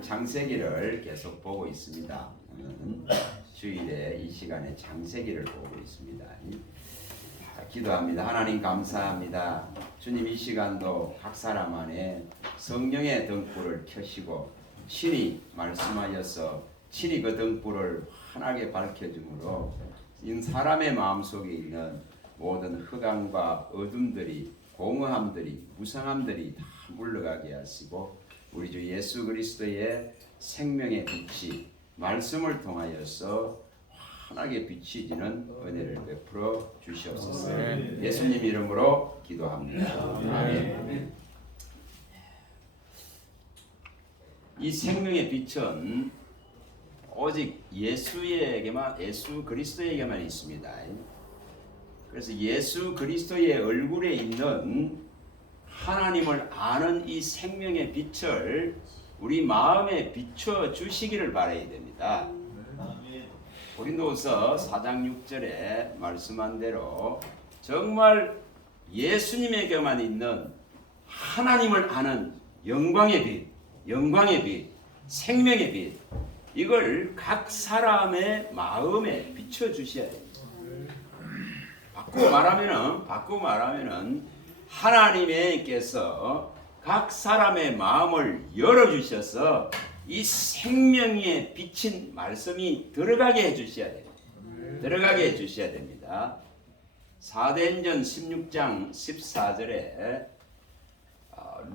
창세기를 계속 보고 있습니다. 오늘은 주일에 이 시간에 창세기를 보고 있습니다. 자, 기도합니다. 하나님 감사합니다. 주님 이 시간도 각 사람 안에 성령의 등불을 켜시고 친히 말씀하여서 친히 그 등불을 환하게 밝혀주므로 이 사람의 마음속에 있는 모든 흑암과 어둠들이 공허함들이 무상함들이 다 물러가게 하시고 우리 주 예수 그리스도의 생명의 빛이 말씀을 통하여서 환하게 비치지는 은혜를 베풀어 주시옵소서. 예수님 이름으로 기도합니다. 아멘. 이 생명의 빛은 오직 예수 그리스도에게만 있습니다. 그래서 예수 그리스도의 얼굴에 있는 하나님을 아는 이 생명의 빛을 우리 마음에 비춰 주시기를 바라야 됩니다. 고린도후서 4장 6절에 말씀한 대로 정말 예수님에게만 있는 하나님을 아는 영광의 빛, 생명의 빛, 이걸 각 사람의 마음에 비춰 주셔야 됩니다. 바꾸고 말하면은 하나님께서 각 사람의 마음을 열어주셔서 이 생명에 비친 말씀이 들어가게 해주셔야 됩니다. 사도행전 16장 14절에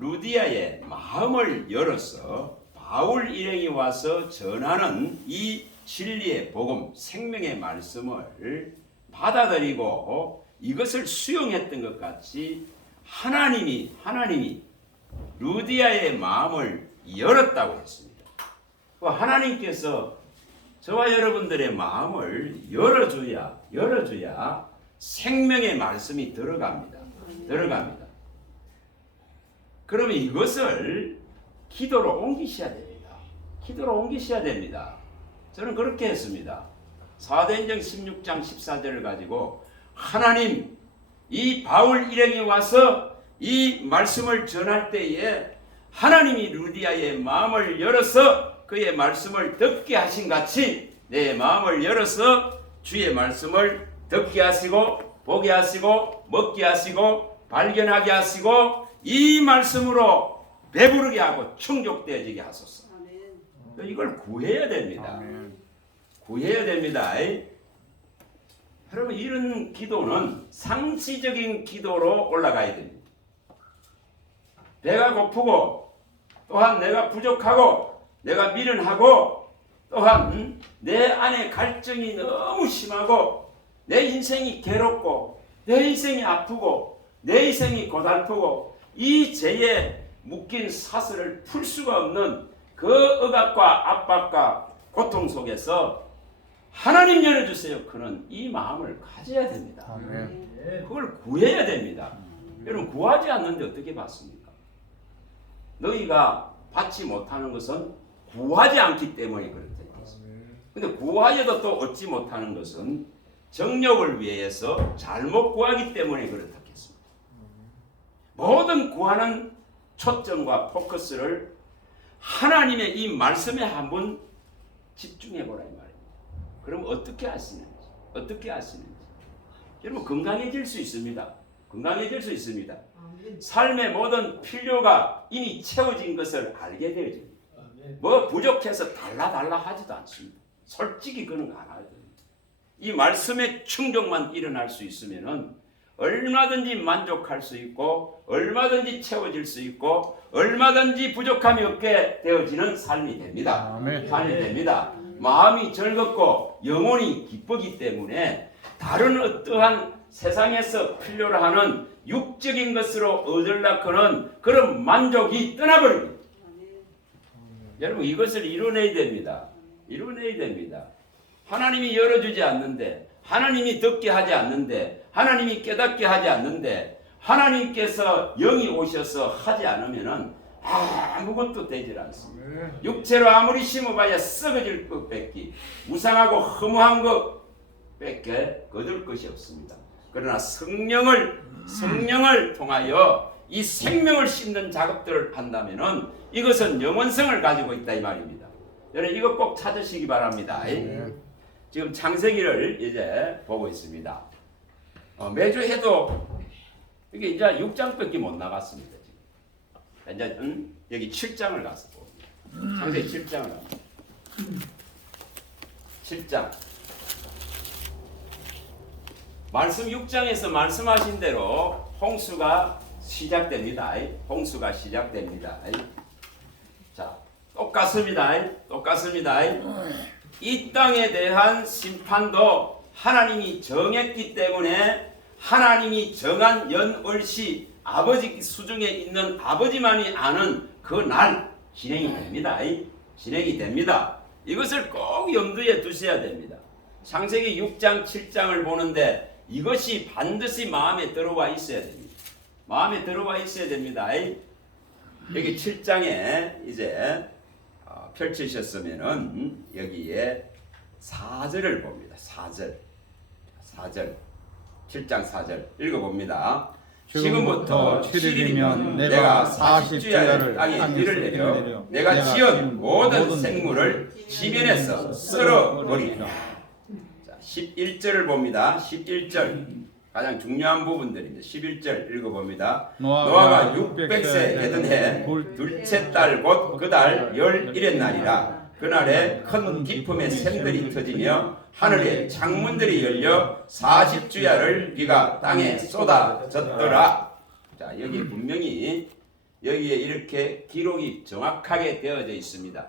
루디아의 마음을 열어서 바울 일행이 와서 전하는 이 진리의 복음, 생명의 말씀을 받아들이고 이것을 수용했던 것 같이 하나님이 루디아의 마음을 열었다고 했습니다. 하나님께서 저와 여러분들의 마음을 열어줘야 생명의 말씀이 들어갑니다. 그러면 이것을 기도로 옮기셔야 됩니다. 저는 그렇게 했습니다. 사도행전 16장 14절을 가지고 하나님, 이 바울 일행이 와서 이 말씀을 전할 때에 하나님이 루디아의 마음을 열어서 그의 말씀을 듣게 하신 같이 내 마음을 열어서 주의 말씀을 듣게 하시고 보게 하시고 먹게 하시고 발견하게 하시고 이 말씀으로 배부르게 하고 충족되어지게 하소서. 이걸 구해야 됩니다. 여러분, 이런 기도는 상시적인 기도로 올라가야 됩니다. 배가 고프고 또한 내가 부족하고 내가 미련하고 또한 내 안에 갈증이 너무 심하고 내 인생이 괴롭고 내 인생이 아프고 내 인생이 고달프고 이 죄에 묶인 사슬을 풀 수가 없는 그 억압과 압박과 고통 속에서 하나님 열어주세요. 그는 이 마음을 가져야 됩니다. 그걸 구해야 됩니다. 여러분, 구하지 않는데 어떻게 받습니까? 너희가 받지 못하는 것은 구하지 않기 때문에 그렇다. 근데 구하여도 또 얻지 못하는 것은 정욕을 위해서 잘못 구하기 때문에 그렇다 했습니다. 모든 구하는 초점과 포커스를 하나님의 이 말씀에 한번 집중해 보라 이 말입니다. 그럼 어떻게 아시는지. 여러분, 건강해질 수 있습니다. 삶의 모든 필요가 이미 채워진 것을 알게 되어집니다. 뭐 부족해서 달라 하지도 않습니다. 솔직히 그는 안 하죠. 이 말씀의 충족만 일어날 수 있으면은 얼마든지 만족할 수 있고 얼마든지 채워질 수 있고 얼마든지 부족함이 없게 되어지는 삶이 됩니다. 마음이 즐겁고 영혼이 기쁘기 때문에 다른 어떠한 세상에서 필요로 하는 육적인 것으로 얻으려고는 그런 만족이 떠나버립니다. 여러분, 이것을 이뤄내야 됩니다. 하나님이 열어주지 않는데, 하나님이 듣게 하지 않는데, 하나님이 깨닫게 하지 않는데, 하나님께서 영이 오셔서 하지 않으면은 아무것도 되질 않습니다. 육체로 아무리 심어봐야 썩어질 것밖에, 무상하고 허무한 것밖에 거둘 것이 없습니다. 그러나 성령을 통하여 이 생명을 씹는 작업들을 한다면은 이것은 영원성을 가지고 있다 이 말입니다. 여러분 이거 꼭 찾으시기 바랍니다. 지금 창세기를 이제 보고 있습니다. 매주 해도 이게 이제 6장밖에 못 나갔습니다. 지금. 이제 여기 7장을 갔어. 창세기 7장을 합니다. 7장. 말씀 6장에서 말씀하신 대로 홍수가 시작됩니다. 홍수가 시작됩니다. 자, 똑같습니다. 똑같습니다. 이 땅에 대한 심판도 하나님이 정했기 때문에 하나님이 정한 연월시 아버지 수중에 있는 아버지만이 아는 그 날 진행이 됩니다. 진행이 됩니다. 이것을 꼭 염두에 두셔야 됩니다. 창세기 6장 7장을 보는데 이것이 반드시 마음에 들어와 있어야 됩니다. 마음에 들어와 있어야 됩니다. 여기 7장에 이제 펼치셨으면은 여기에 4절을 봅니다. 4절 7장 4절 읽어봅니다. 지금부터 7일이면 내가 40주야를 땅에 비를 내려 내가 지은 모든 생물을 지면에서 썰어버리리라. 11절을 봅니다. 11절 가장 중요한 부분들입니다. 11절 읽어봅니다. 노아가 600세 되던 해 둘째 달 곧 그 달 11의 날이라. 그날에 큰 기품의 샘들이 터지며 하늘의 창문들이 열려 40주야를 비가 땅에 쏟아졌더라. 자, 여기 분명히 여기에 이렇게 기록이 정확하게 되어져 있습니다.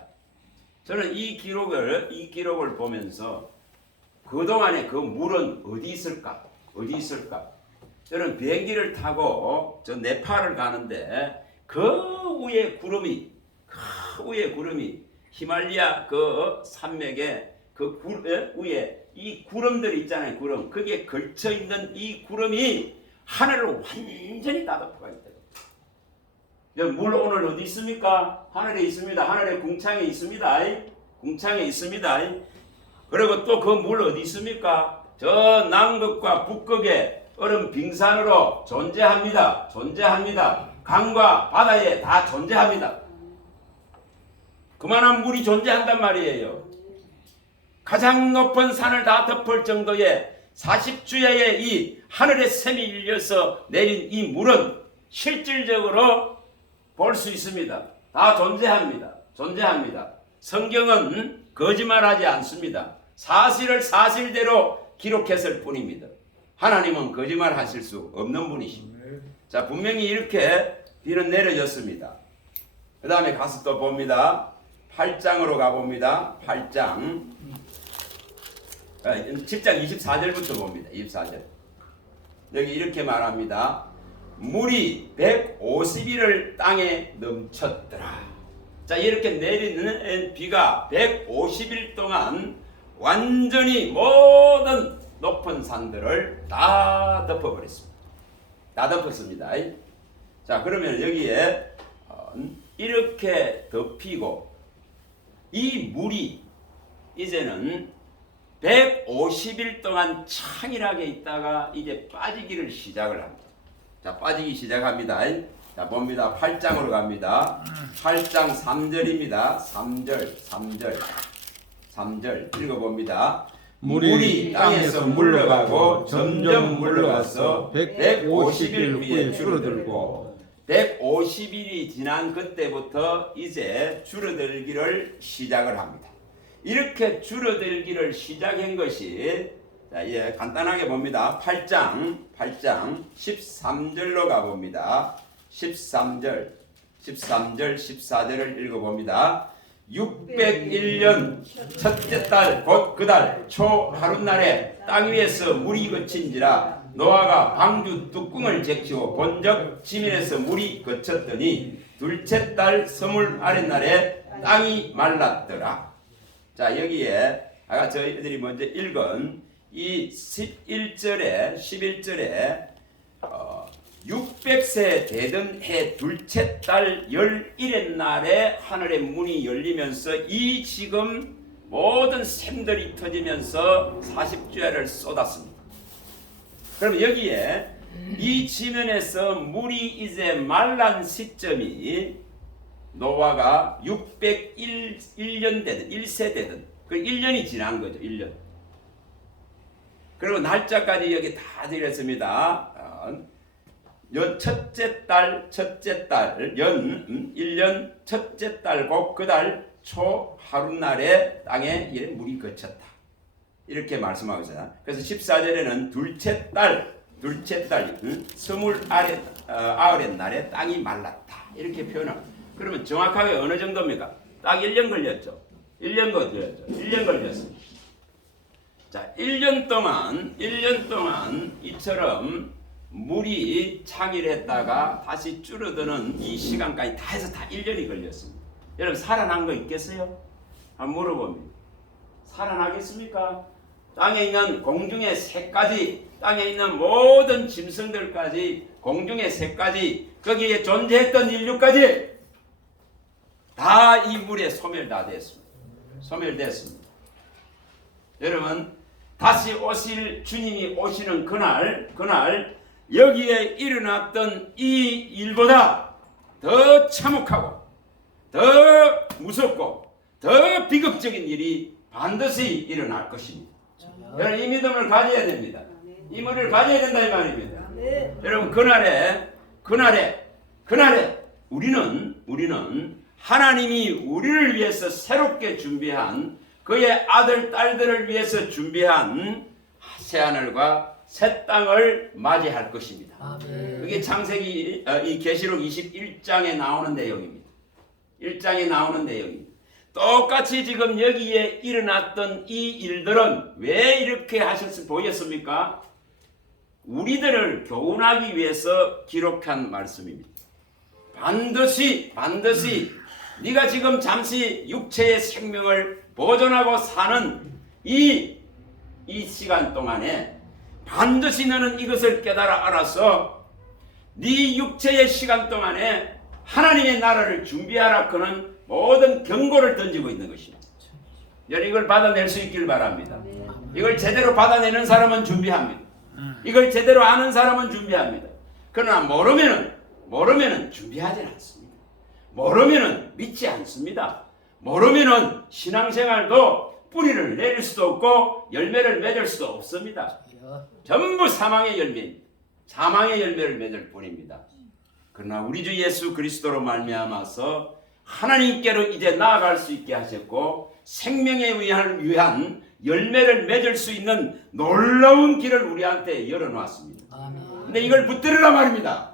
저는 이 기록을 보면서 그동안에 그 물은 어디 있을까? 어디 있을까? 저는 비행기를 타고 저 네팔을 가는데 그 위에 구름이 히말리아 그 산맥에 그 위에 이 구름들 있잖아요. 구름. 거기에 걸쳐 있는 이 구름이 하늘을 완전히 따덮어가 있다. 물 오늘 어디 있습니까? 하늘에 있습니다. 하늘에 궁창에 있습니다. 궁창에 있습니다. 그리고 또 그 물 어디 있습니까? 저 남극과 북극의 얼음 빙산으로 존재합니다. 존재합니다. 강과 바다에 다 존재합니다. 그만한 물이 존재한단 말이에요. 가장 높은 산을 다 덮을 정도의 40주야의 이 하늘의 샘이 일려서 내린 이 물은 실질적으로 볼 수 있습니다. 다 존재합니다. 존재합니다. 성경은 거짓말하지 않습니다. 사실을 사실대로 기록했을 뿐입니다. 하나님은 거짓말하실 수 없는 분이십니다. 자, 분명히 이렇게 비는 내려졌습니다. 그 다음에 가서 또 봅니다. 8장으로 가봅니다. 8장 7장 24절부터 봅니다. 24절 여기 이렇게 말합니다. 물이 150일을 땅에 넘쳤더라. 자, 이렇게 내리는 비가 150일 동안 완전히 모든 높은 산들을 다 덮어버렸습니다. 다 덮었습니다. 자, 그러면 여기에 이렇게 덮이고 이 물이 이제는 150일 동안 창일하게 있다가 이제 빠지기를 시작을 합니다. 자, 빠지기 시작합니다. 자, 봅니다. 8장으로 갑니다. 8장 3절입니다. 3절 읽어봅니다. 물이 땅에서 물러가고 점점 물러가서 150일 후에 줄어들고 150일이 지난 그때부터 이제 줄어들기를 시작을 합니다. 이렇게 줄어들기를 시작한 것이 자, 예, 간단하게 봅니다. 8장 13절로 가봅니다. 13절 14절을 읽어봅니다. 601년 첫째 달 곧 그 달 초 하룻날에 땅 위에서 물이 그친지라 노아가 방주 뚜껑을 제치고 본적 지면에서 물이 그쳤더니 둘째 달 서물 아랫날에 땅이 말랐더라. 자, 여기에 아까 저희들이 먼저 읽은 이 11절에 600세 되던 해 둘째 달 11의 날에 하늘의 문이 열리면서 이 지금 모든 샘들이 터지면서 40주야를 쏟았습니다. 그럼 여기에 이 지면에서 물이 이제 말란 시점이 노아가 601년 되든 1세되든 그 1년이 지난 거죠. 1년. 그리고 날짜까지 여기 다 드렸습니다. 첫째 달, 연 1년 첫째 달고 그 달 초 하룻날에 땅에 물이 그쳤다. 이렇게 말씀하고 있어요. 그래서 14절에는 둘째 달, 아흔 날에 땅이 말랐다. 이렇게 표현합니다. 그러면 정확하게 어느 정도입니까? 딱 1년 걸렸죠. 1년 걸렸습니다. 자, 1년 동안 이처럼 물이 창일했다가 다시 줄어드는 이 시간까지 다 해서 다 1년이 걸렸습니다. 여러분 살아난 거 있겠어요? 한번 물어봅니다. 살아나겠습니까? 땅에 있는 공중의 새까지, 땅에 있는 모든 짐승들까지, 공중의 새까지, 거기에 존재했던 인류까지 다 이 물에 소멸됐습니다. 여러분 다시 오실 주님이 오시는 그날 여기에 일어났던 이 일보다 더 참혹하고 더 무섭고 더 비극적인 일이 반드시 일어날 것입니다. 여러분 이 믿음을 가져야 됩니다. 이 믿음을 가져야 된다 이 말입니다. 여러분 그날에 우리는 하나님이 우리를 위해서 새롭게 준비한 그의 아들 딸들을 위해서 준비한 새하늘과 새 땅을 맞이할 것입니다. 그게 창세기 이 계시록 21장에 나오는 내용입니다. 1장에 나오는 내용입니다. 똑같이 지금 여기에 일어났던 이 일들은 왜 이렇게 보였습니까? 우리들을 교훈하기 위해서 기록한 말씀입니다. 반드시 네가 지금 잠시 육체의 생명을 보존하고 사는 이 시간 동안에 반드시 너는 이것을 깨달아 알아서 네 육체의 시간 동안에 하나님의 나라를 준비하라 그는 모든 경고를 던지고 있는 것입니다. 여러분 이걸 받아낼 수 있길 바랍니다. 이걸 제대로 받아내는 사람은 준비합니다. 이걸 제대로 아는 사람은 준비합니다. 그러나 모르면은 준비하지 않습니다. 모르면은 믿지 않습니다. 모르면은 신앙생활도 뿌리를 내릴 수도 없고 열매를 맺을 수도 없습니다. 전부 사망의 열매를 맺을 뿐입니다. 그러나 우리 주 예수 그리스도로 말미암아서 하나님께로 이제 나아갈 수 있게 하셨고 생명에 위한 열매를 맺을 수 있는 놀라운 길을 우리한테 열어놓았습니다. 근데 이걸 붙들으라 말입니다.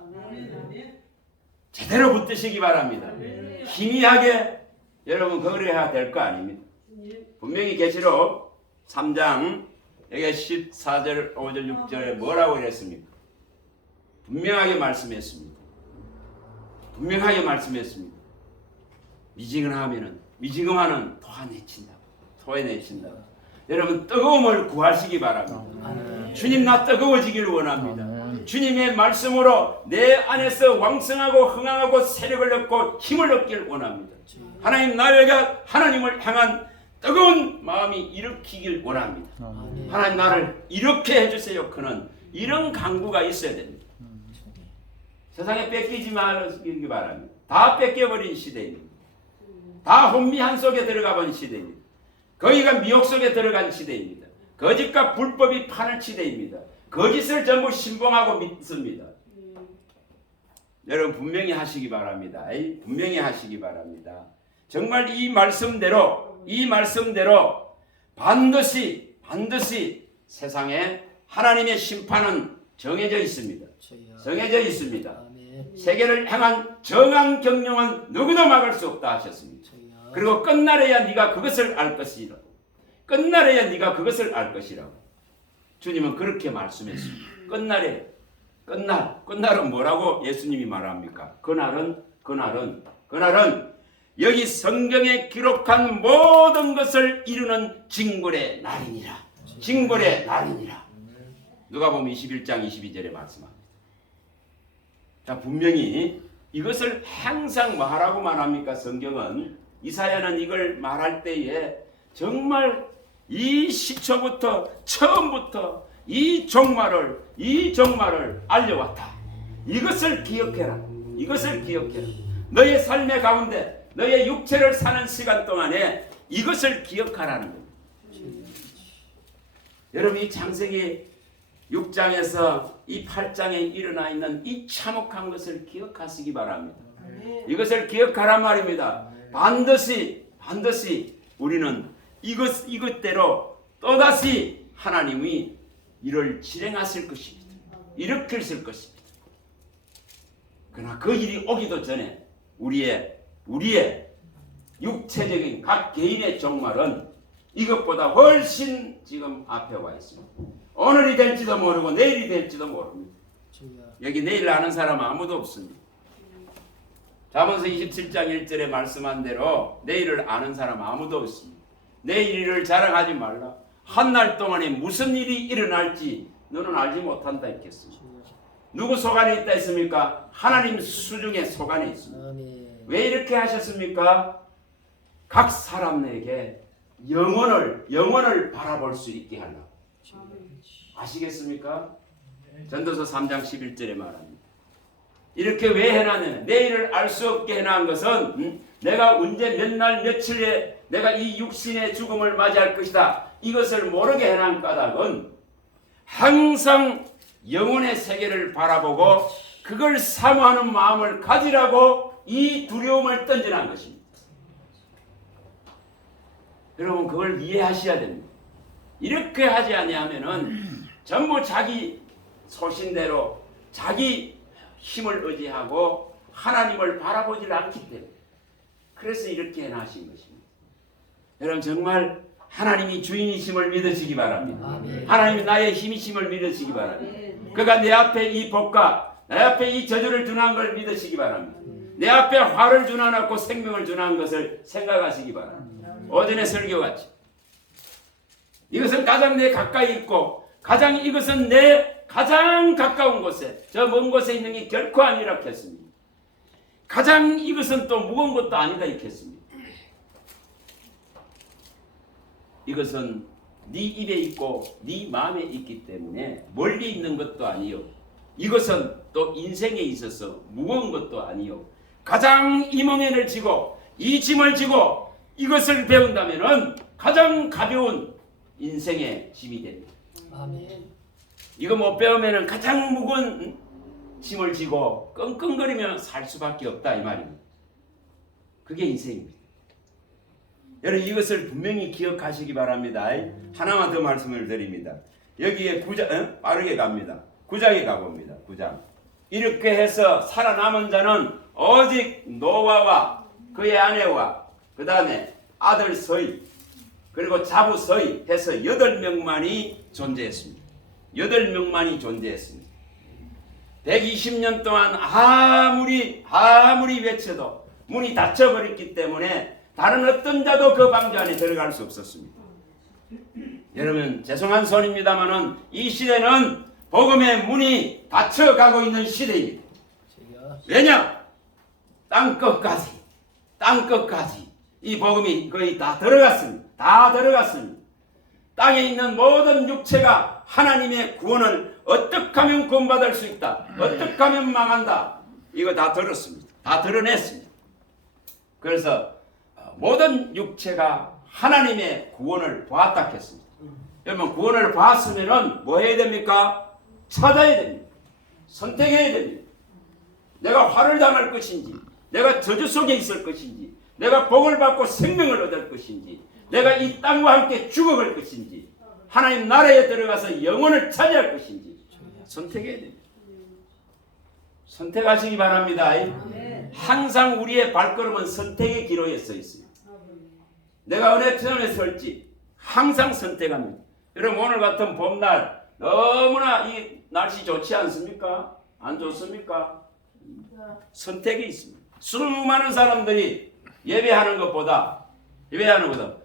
제대로 붙드시기 바랍니다. 희미하게 여러분 그래야 될 거 아닙니다. 분명히 계시록 3장 여기 14절 5절 6절에 뭐라고 이랬습니까? 분명하게 말씀했습니다. 미지근하면 토해내친다. 여러분 뜨거움을 구하시기 바랍니다. 주님 나 뜨거워지기를 원합니다. 주님의 말씀으로 내 안에서 왕성하고 흥황하고 세력을 얻고 힘을 얻기를 원합니다. 하나님 나에게 하나님을 향한 뜨거운 마음이 일으키길 원합니다. 하나님 나를 이렇게 해주세요. 그는 이런 강구가 있어야 됩니다. 세상에 뺏기지 말기 바랍니다. 다 뺏겨버린 시대입니다. 다 혼미한 속에 들어가본 시대입니다. 거기가 미혹 속에 들어간 시대입니다. 거짓과 불법이 파는 시대입니다. 거짓을 전부 신봉하고 믿습니다. 여러분 분명히 하시기 바랍니다. 분명히 하시기 바랍니다. 정말 이 말씀대로 반드시 세상에 하나님의 심판은 정해져 있습니다. 정해져 있습니다. 세계를 향한 정한 경영은 누구도 막을 수 없다 하셨습니다. 그리고 끝날에야 네가 그것을 알 것이라고. 주님은 그렇게 말씀했습니다. 끝날은 뭐라고 예수님이 말합니까? 그날은 여기 성경에 기록한 모든 것을 이루는 징벌의 날이니라. 누가복음 21장 22절에 말씀합니다. 자, 분명히 이것을 항상 말하고 말합니까? 성경은 이사야는 이걸 말할 때에 정말 이 시초부터 처음부터 이 종말을 알려왔다. 이것을 기억해라. 이것을 기억해라. 너의 삶의 가운데 너의 육체를 사는 시간 동안에 이것을 기억하라는 겁니다. 여러분 이 창세기 6장에서 이 8장에 일어나 있는 이 참혹한 것을 기억하시기 바랍니다. 이것을 기억하란 말입니다. 반드시 우리는 이것대로 또다시 하나님이 이를 실행하실 것입니다. 일으키실 것입니다. 그러나 그 일이 오기도 전에 우리의 육체적인 각 개인의 종말은 이것보다 훨씬 지금 앞에 와 있습니다. 오늘이 될지도 모르고 내일이 될지도 모릅니다. 여기 내일 아는 사람 아무도 없습니다. 잠언서 27장 1절에 말씀한 대로 내일을 아는 사람 아무도 없습니다. 내일 일을 자랑하지 말라. 한 날 동안에 무슨 일이 일어날지 너는 알지 못한다 했겠습니다. 누구 속안에 있다 했습니까? 하나님 수중에 속안에 있습니다. 왜 이렇게 하셨습니까? 각 사람에게 영원을 바라볼 수 있게 하려고. 아시겠습니까? 전도서 3장 11절에 말합니다. 이렇게 왜 해놨냐면 내일을 알 수 없게 해놓은 것은 내가 언제 몇 날 며칠에 내가 이 육신의 죽음을 맞이할 것이다. 이것을 모르게 해놓은 까닭은 항상 영혼의 세계를 바라보고 그걸 사모하는 마음을 가지라고 이 두려움을 던져놓은 것입니다. 여러분 그걸 이해하셔야 됩니다. 이렇게 하지 아니하면은 전부 자기 소신대로 자기 힘을 의지하고 하나님을 바라보질 않기 때문에 그래서 이렇게 해놓으신 것입니다. 여러분 정말 하나님이 주인이심을 믿으시기 바랍니다. 아멘. 하나님이 나의 힘이심을 믿으시기 바랍니다. 그가 내 앞에 이 복과 내 앞에 이 저주를 준한 걸 믿으시기 바랍니다. 내 앞에 화를 준하놨고 생명을 준한 것을 생각하시기 바랍니다. 오전의 설교같이 이것은 가장 내 가까이 있고 이것은 내 가장 가까운 곳에 저 먼 곳에 있는 게 결코 아니라 했습니다. 가장 이것은 또 무거운 것도 아니다 했습니다. 이것은 네 입에 있고 네 마음에 있기 때문에 멀리 있는 것도 아니요. 이것은 또 인생에 있어서 무거운 것도 아니요. 가장 이 멍에를 지고 이 짐을 지고 이것을 배운다면은 가장 가벼운 인생의 짐이 됩니다. 아멘. 이거 못 배우면은 가장 무거운 짐을 지고 끙끙거리며 살 수밖에 없다 이 말입니다. 그게 인생입니다. 여러분 이것을 분명히 기억하시기 바랍니다. 하나만 더 말씀을 드립니다. 여기에 빠르게 갑니다. 9장에 가봅니다. 9장. 이렇게 해서 살아남은 자는 오직 노아와 그의 아내와 그 다음에 아들 서이 그리고 자부 서이 해서 8명만이 존재했습니다. 8명만이 존재했습니다. 120년 동안 아무리 외쳐도 문이 닫혀버렸기 때문에 다른 어떤 자도 그 방주 안에 들어갈 수 없었습니다. 여러분 죄송한 소리입니다만은 이 시대는 복음의 문이 닫혀가고 있는 시대입니다. 왜냐? 땅끝까지 이 복음이 거의 다 들어갔습니다. 땅에 있는 모든 육체가 하나님의 구원을 어떻게 하면 구원받을 수 있다. 어떻게 하면 망한다. 이거 다 들었습니다. 다 드러냈습니다. 그래서 모든 육체가 하나님의 구원을 보았다 했습니다. 여러분 구원을 봤으면 뭐 해야 됩니까? 찾아야 됩니다. 선택해야 됩니다. 내가 화를 당할 것인지 내가 저주 속에 있을 것인지 내가 복을 받고 생명을 얻을 것인지 내가 이 땅과 함께 죽어갈 것인지 하나님 나라에 들어가서 영혼을 차지할 것인지 선택해야 됩니다. 선택하시기 바랍니다. 항상 우리의 발걸음은 선택의 기로에 서 있습니다. 내가 어느 편에 설지 항상 선택합니다. 여러분 오늘 같은 봄날 너무나 이 날씨 좋지 않습니까? 안 좋습니까? 선택이 있습니다. 수많은 사람들이 예배하는 것보다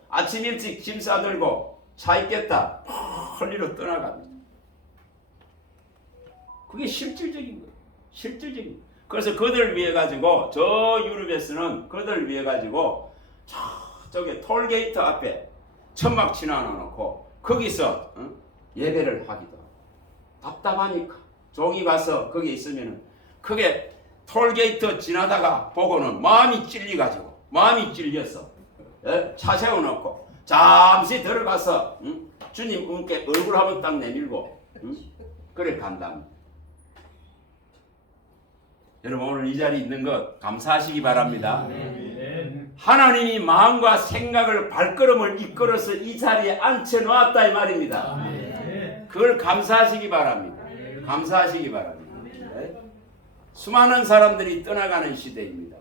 아침 일찍 짐 싸들고 차 있겠다 헐리로 떠나갑니다. 그게 실질적인 거예요. 실질적인 거예요. 그래서 그들을 위해 가지고 저 유럽에서는 그들을 위해 가지고 저쪽에 톨게이트 앞에 천막 치나 놓고 거기서 예배를 하기도 하고 답답하니까 종이 가서 거기에 있으면은 크게 톨게이트 지나다가 보고는 마음이 찔려서 차 세워놓고 잠시 들어가서 주님 분께 얼굴 한번 딱 내밀고 그래 간답니다. 여러분 오늘 이 자리에 있는 것 감사하시기 바랍니다. 하나님이 마음과 생각을 발걸음을 이끌어서 이 자리에 앉혀놓았다 이 말입니다. 그걸 감사하시기 바랍니다. 감사하시기 바랍니다. 수많은 사람들이 떠나가는 시대입니다.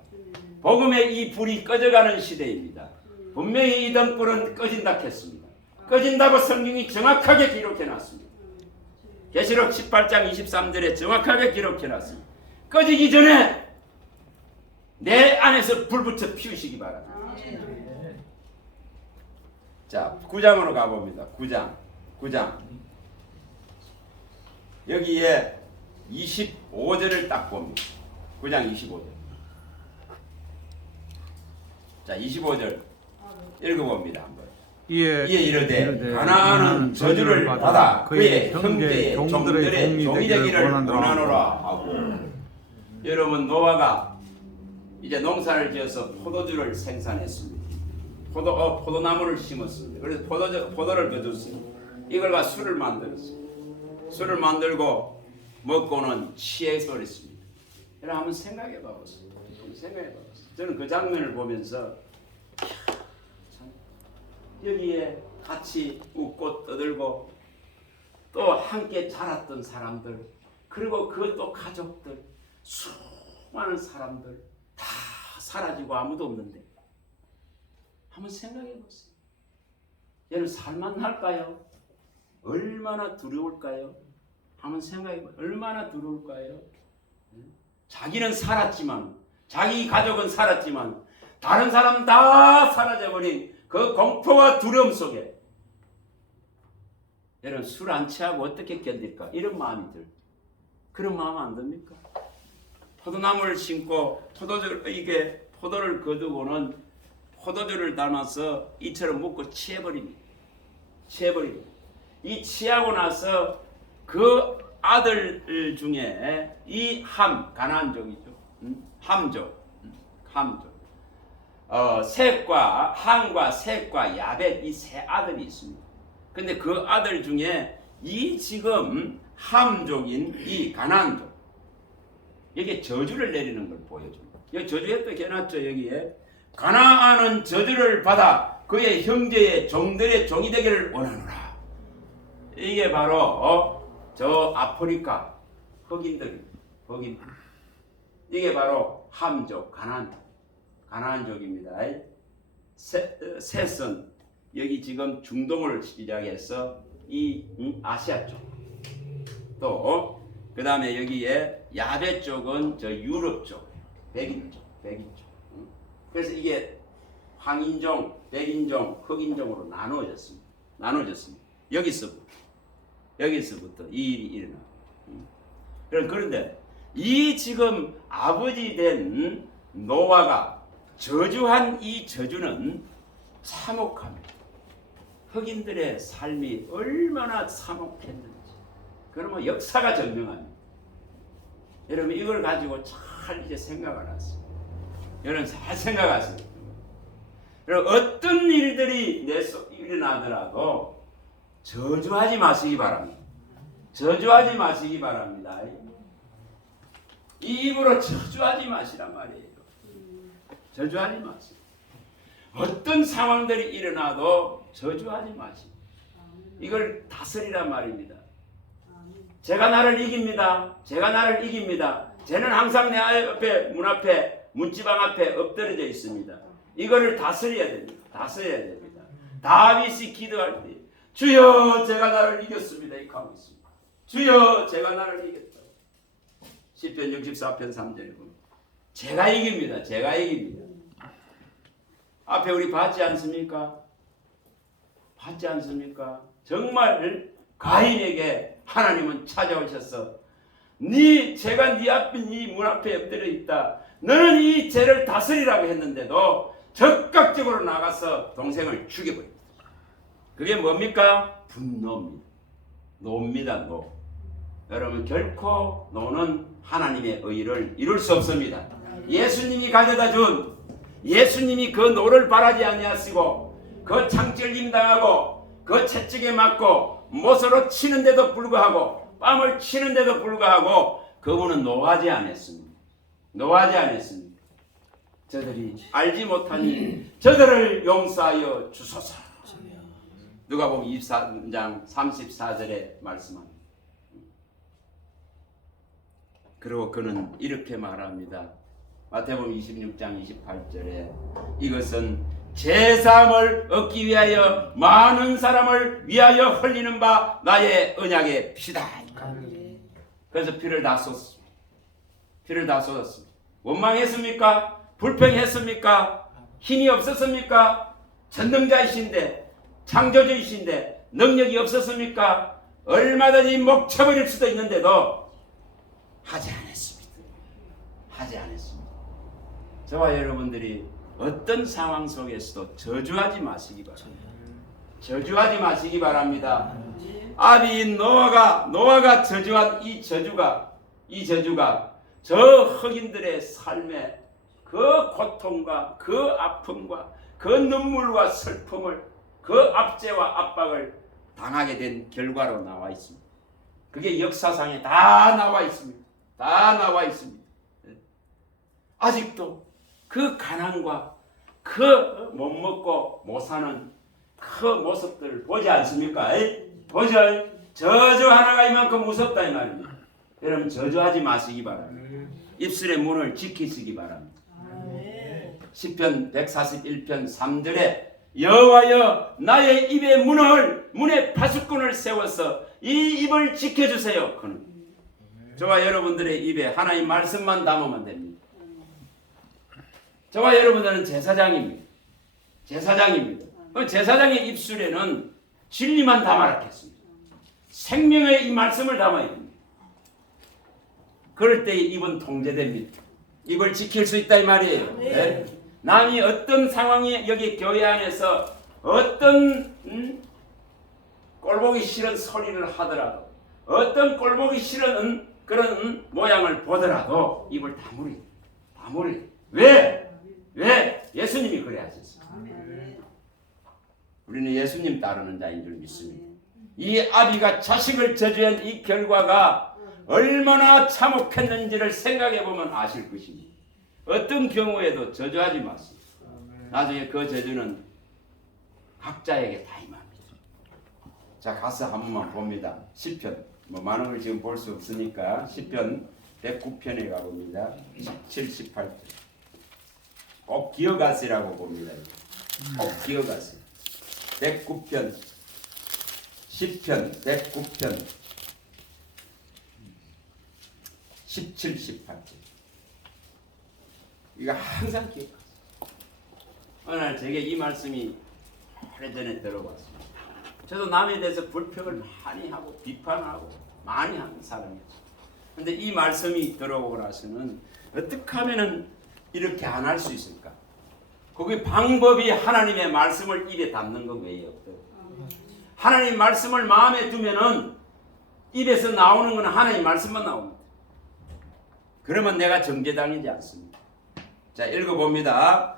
복음의 이 불이 꺼져가는 시대입니다. 분명히 이 등불은 꺼진다 했습니다. 꺼진다고 성경이 정확하게 기록해놨습니다. 계시록 18장 23절에 정확하게 기록해놨습니다. 꺼지기 전에 내 안에서 불 붙여 피우시기 바랍니다. 자, 9장으로 가봅니다. 9장 여기에 25절을 딱 봅니다. 9장 25절. 자, 25절 읽어봅니다. 한번. 이에 이르되 가나안은 저주를 받아 그의 형제의 종들의 종이 되기를 원하노라 하고. 여러분 노아가 이제 농사를 지어서 포도주를 생산했습니다. 포도나무를 심었습니다. 그래서 포도를 거뒀습니다. 이걸과 술을 만들었습니다. 술을 만들고 먹고는 취해서 그랬습니다. 여러분 한번 생각해 봐보세요. 저는 그 장면을 보면서 여기에 같이 웃고 떠들고 또 함께 자랐던 사람들 그리고 그것도 가족들 수많은 사람들 다 사라지고 아무도 없는데 한번 생각해 보세요. 얘는 살만 할까요? 얼마나 두려울까요? 한번 생각해 보세요. 얼마나 두려울까요? 자기는 살았지만 자기 가족은 살았지만 다른 사람은 다 사라져버린 그 공포와 두려움 속에 여러분 술 안 취하고 어떻게 견딜까? 이런 마음이 들. 그런 마음 안 듭니까? 포도나무를 심고 포도를 거두고는 포도주를 담아서 이처럼 먹고 취해버립니다. 이 취하고 나서 그 아들 중에 이 가나안족이죠. 함족. 함과 셋과 야벳 이 세 아들이 있습니다. 근데 그 아들 중에 이 지금 함족인 이 가나안족 여기에 저주를 내리는 걸 보여줍니다. 여기 저주에 또 해놨죠. 여기에 가나안은 저주를 받아 그의 형제의 종들의 종이 되기를 원하노라. 이게 바로 저 아프리카 흑인들. 이게 바로 함족 가나안족입니다. 셋은 여기 지금 중동을 시작해서 이 아시아 쪽, 또 그 다음에 여기에 야베 쪽은 저 유럽 쪽, 백인 쪽. 그래서 이게 황인종, 백인종, 흑인종으로 나누어졌습니다. 여기서부터 이 일이 일어나. 그런데 이 지금 아버지 된 노아가 저주한 이 저주는 참혹합니다. 흑인들의 삶이 얼마나 참혹했는지 그러면 역사가 증명합니다. 여러분 이걸 가지고 잘 이제 생각을 하세요. 여러분 잘 생각하세요. 여러분 어떤 일들이 내 속 일어나더라도 저주하지 마시기 바랍니다. 이 입으로 저주하지 마시란 말이에요. 저주하지 마시고 어떤 상황들이 일어나도 저주하지 마시고 이걸 다스리란 말입니다. 제가 나를 이깁니다. 쟤는 항상 내 앞에 문지방 앞에 엎드려져 있습니다. 이거를 다스려야 됩니다. 다윗이 기도할 때 주여 제가 나를 이겼습니다. 이렇게 하고 있습니다. 주여 제가 나를 이겼다. 시편 64편 3절에 보면 제가 이깁니다. 앞에 우리 봤지 않습니까? 정말 가인에게 하나님은 찾아오셔서 제가 네 앞에 네 문 앞에 엎드려 있다. 너는 이 죄를 다스리라고 했는데도 적극적으로 나가서 동생을 죽여버립니다. 그게 뭡니까? 분노입니다. 노입니다. 여러분 결코 노는 하나님의 의를 이룰 수 없습니다. 예수님이 가져다 준 예수님이 그 노를 바라지 아니하시고 그 창절림 당하고 그 채찍에 맞고 못으로 치는데도 불구하고 뺨을 치는데도 불구하고 그분은 노하지 않았습니다. 노하지 않았습니다. 저들이 알지 못하니 저들을 용서하여 주소서. 누가복음 23장 34절에 말씀합니다. 그리고 그는 이렇게 말합니다. 마태복음 26장 28절에 이것은 제사함을 얻기 위하여 많은 사람을 위하여 흘리는 바 나의 언약의 피다. 그래서 피를 다 쏟았습니다. 피를 다 쏟았습니다. 원망했습니까? 불평했습니까? 힘이 없었습니까? 전능자이신데 창조주이신데 능력이 없었습니까? 얼마든지 목 쳐버릴 수도 있는데도 하지 않았습니다. 하지 않았습니다. 저와 여러분들이 어떤 상황 속에서도 저주하지 마시기 바랍니다. 저주하지 마시기 바랍니다. 아비인 노아가 저주한 이 저주가 저 흑인들의 삶에 그 고통과 그 아픔과 그 눈물과 슬픔을 그 압제와 압박을 당하게 된 결과로 나와 있습니다. 그게 역사상에 다 나와 있습니다. 다 나와 있습니다. 아직도 그 가난과 그 못 먹고 못 사는 그 모습들을 보지 않습니까? 보죠. 저주 하나가 이만큼 무섭다 이 말입니다. 여러분 저주하지 마시기 바랍니다. 입술의 문을 지키시기 바랍니다. 시편 141편 3절에 여호와여 나의 입의 문에 파수꾼을 세워서 이 입을 지켜주세요. 그는 저와 여러분들의 입에 하나님 말씀만 담으면 됩니다. 저와 여러분들은 제사장입니다. 제사장의 입술에는 진리만 담아라 했습니다. 생명의 이 말씀을 담아야 됩니다. 그럴 때 입은 통제됩니다. 입을 지킬 수 있다 이 말이에요. 네? 남이 어떤 상황에 여기 교회 안에서 어떤 꼴보기 싫은 소리를 하더라도 어떤 꼴보기 싫은 그런 모양을 보더라도 입을 다물이. 왜? 예수님이 그래 하셨어요. 우리는 예수님 따르는 자인 줄 믿습니다. 이 아비가 자식을 저주한 이 결과가 얼마나 참혹했는지를 생각해 보면 아실 것입니다. 어떤 경우에도 저주하지 마세요. 나중에 그 저주는 각자에게 다 임합니다. 자, 가서 한 번만 봅니다. 시편 많은 걸 지금 볼 수 없으니까 시편 109편에 가봅니다. 17, 18절. 꼭 기억하시라고 봅니다. 꼭 기억하세요. 109편, 시편 109편 17, 18절. 이거 항상 기억하세요. 어느 날 제게 이 말씀이 오래전에 들어왔습니다. 저도 남에 대해서 불평을 많이 하고 비판하고 많이 하는 사람이었어요. 그런데 이 말씀이 들어오고 나서는 어떻게 하면은 이렇게 안 할 수 있을까? 거기 방법이 하나님의 말씀을 입에 담는 것 외에 없어요. 하나님 말씀을 마음에 두면은 입에서 나오는 건 하나님 말씀만 나옵니다. 그러면 내가 정죄당하지 않습니다. 자, 읽어봅니다.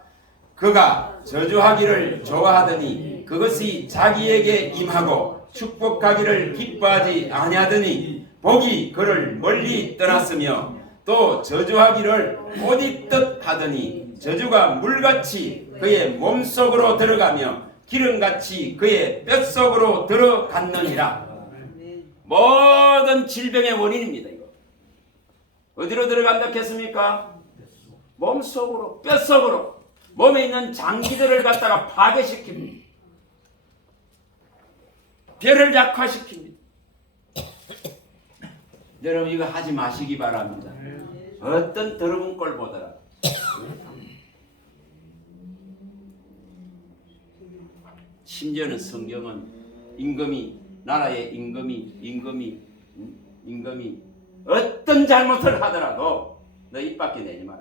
그가 저주하기를 좋아하더니 그것이 자기에게 임하고 축복하기를 기뻐하지 아니하더니 복이 그를 멀리 떠났으며 또 저주하기를 못 입듯 하더니 저주가 물같이 그의 몸속으로 들어가며 기름같이 그의 뼛속으로 들어갔느니라. 모든 질병의 원인입니다. 이거 어디로 들어간다 했습니까? 몸속으로, 뼛속으로. 몸에 있는 장기들을 갖다가 파괴시킵니다. 뼈를 약화시킵니다. 여러분 이거 하지 마시기 바랍니다. 어떤 더러운 꼴 보더라도. 심지어는 성경은 나라의 임금이 어떤 잘못을 하더라도 너 입 밖에 내지 말라.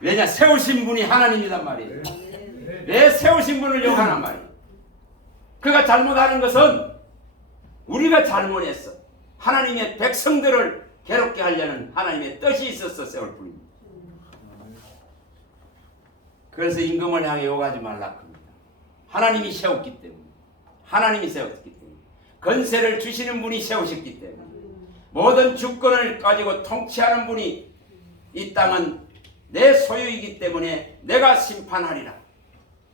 왜냐? 세우신 분이 하나님이란 말이에요. 왜 세우신 분을 욕하란 말이에요? 그가 잘못하는 것은 우리가 잘못했어. 하나님의 백성들을 괴롭게 하려는 하나님의 뜻이 있었어 세울 뿐입니다. 그래서 임금을 향해 욕하지 말라 합니다. 하나님이 세웠기 때문에, 하나님이 세웠기 때문에, 건세를 주시는 분이 세우셨기 때문에, 모든 주권을 가지고 통치하는 분이 이 땅은 내 소유이기 때문에 내가 심판하리라.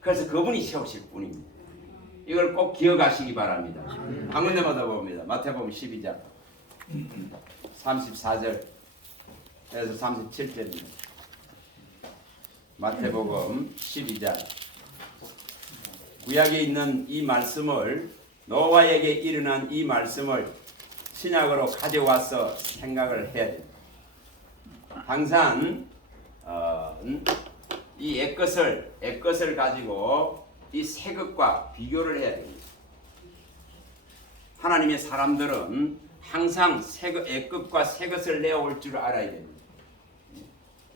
그래서 그분이 세우실 분입니다. 이걸 꼭 기억하시기 바랍니다. 한 군데마다 봅니다. 마태복음 12장 34절에서 37절입니다. 마태복음 12장. 구약에 있는 이 말씀을, 노아에게 일어난 이 말씀을 신약으로 가져와서 생각을 해야 됩니다. 항상 이 옛것을 가지고 이 새 것과 비교를 해야 됩니다. 하나님의 사람들은 항상 옛것과 새 것을 내어올 줄 알아야 됩니다.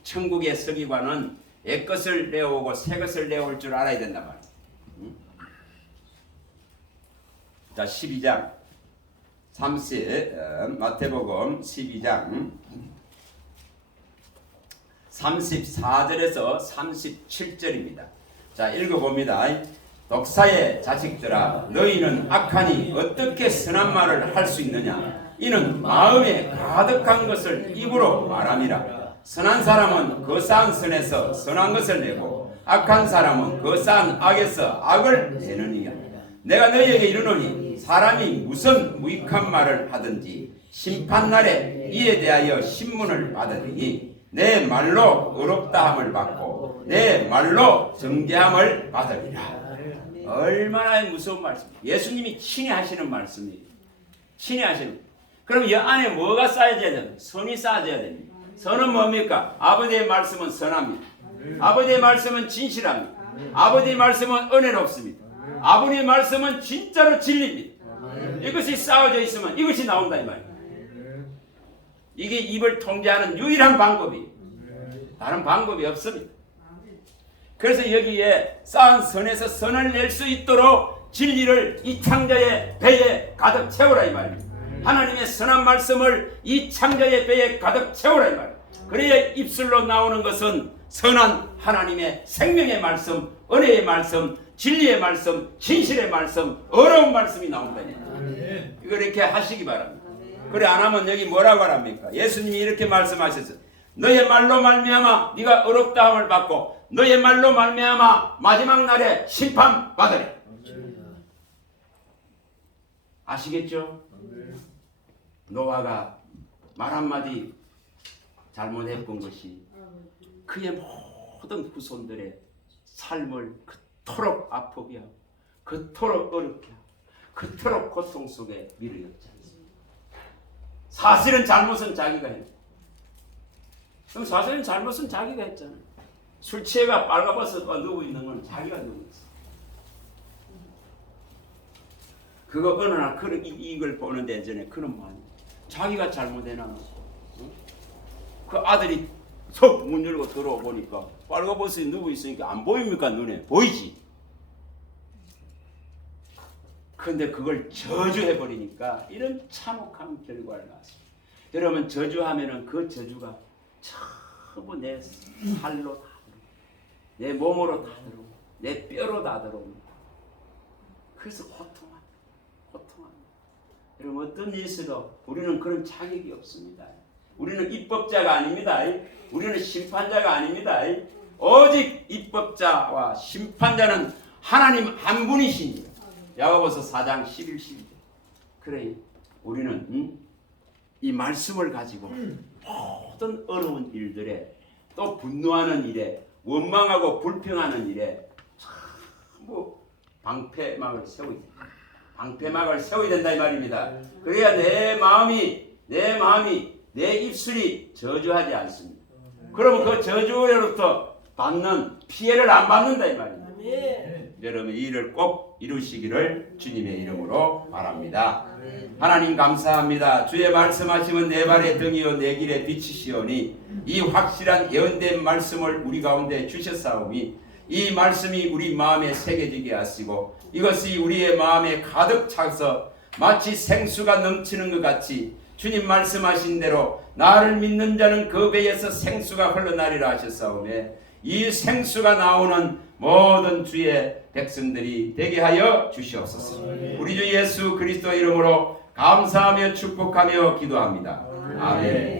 천국의 서기관은 옛것을 내어오고 새 것을 내어올 줄 알아야 된단 말이에요. 자, 12장 마태복음 12장 34절에서 37절입니다. 자, 읽어봅니다. 독사의 자식들아, 너희는 악하니 어떻게 선한 말을 할 수 있느냐? 이는 마음에 가득한 것을 입으로 말함이라. 선한 사람은 그 쌓은 선에서 선한 것을 내고 악한 사람은 그 쌓은 악에서 악을 내느니라. 내가 너희에게 이르노니 사람이 무슨 무익한 말을 하든지 심판날에 이에 대하여 신문을 받으리니 내 말로 의롭다함을 받고 내 말로 정죄함을 받으리라. 얼마나 무서운 말씀이에요. 예수님이 친히 하시는 말씀이에요. 친히 하시는. 그럼 이 안에 뭐가 쌓여져야 됩니까? 선이 쌓여져야 됩니다. 선은 뭡니까? 아버지의 말씀은 선합니다. 아버지의 말씀은 진실합니다. 아버지의 말씀은 은혜롭습니다. 아버지의 말씀은 진짜로 진리입니다. 이것이 쌓여져 있으면 이것이 나온다 이 말이에요. 이게 입을 통제하는 유일한 방법이에요. 다른 방법이 없습니다. 그래서 여기에 쌓은 선에서 선을 낼 수 있도록 진리를 이 창자의 배에 가득 채우라 이 말입니다. 하나님의 선한 말씀을 이 창자의 배에 가득 채우라 이 말입니다. 그래야 입술로 나오는 것은 선한 하나님의 생명의 말씀, 은혜의 말씀, 진리의 말씀, 진실의 말씀, 어려운 말씀이 나온다. 이거 이렇게 하시기 바랍니다. 그래 안 하면 여기 뭐라고 하랍니까? 예수님이 이렇게 말씀하셨어요. 너의 말로 말미암아 네가 의롭다함을 받고 너의 말로 말미암아 마지막 날에 심판받으리. 아시겠죠? 노아가 말 한마디 잘못했던 것이 그의 모든 후손들의 삶을 그토록 아프게 하고 그토록 어렵게 하고 그토록 고통 속에 밀어였지 않습니까? 사실은 잘못은 자기가 했죠. 그럼 사실은 잘못은 자기가 했잖아요. 술 취해가 빨가벗어 누워 있는 건 자기가 누워 있어. 그거 어느 날 그런 이익을 보는데 전에 그런 말 자기가 잘못해놔. 그 아들이 속 문 열고 들어와 보니까 빨가벗어 누워 있으니까 안 보입니까? 눈에 보이지. 근데 그걸 저주해버리니까 이런 참혹한 결과를 낳았습니다. 여러분 저주하면은 그 저주가 전부 내 살로 다 들어오고 내 몸으로 다 들어오고 내 뼈로 다 들어옵니다. 그래서 고통합니다. 여러분 어떤 일에서도 우리는 그런 자격이 없습니다. 우리는 입법자가 아닙니다. 우리는 심판자가 아닙니다. 오직 입법자와 심판자는 하나님 한 분이십니다. 야고보서 4장 11, 12절. 그래 우리는 이 말씀을 가지고 모든 어려운 일들에 또 분노하는 일에 원망하고 불평하는 일에 전부 방패막을 세워야 된다. 방패막을 세워야 된다 이 말입니다. 그래야 내 마음이 내 입술이 저주하지 않습니다. 그러면 그 저주로부터 받는 피해를 안 받는다 이 말입니다. 여러분 이 일을 꼭 이루시기를 주님의 이름으로 바랍니다. 하나님 감사합니다. 주의 말씀하시면 내 발의 등이요 내 길의 빛이시오니 이 확실한 예언된 말씀을 우리 가운데 주셨사오니 이 말씀이 우리 마음에 새겨지게 하시고 이것이 우리의 마음에 가득 차서 마치 생수가 넘치는 것 같이 주님 말씀하신 대로 나를 믿는 자는 그 배에서 생수가 흘러나리라 하셨사오매 이 생수가 나오는 모든 주의 백성들이 되게 하여 주시옵소서. 우리 주 예수 그리스도 이름으로 감사하며 축복하며 기도합니다. 아멘.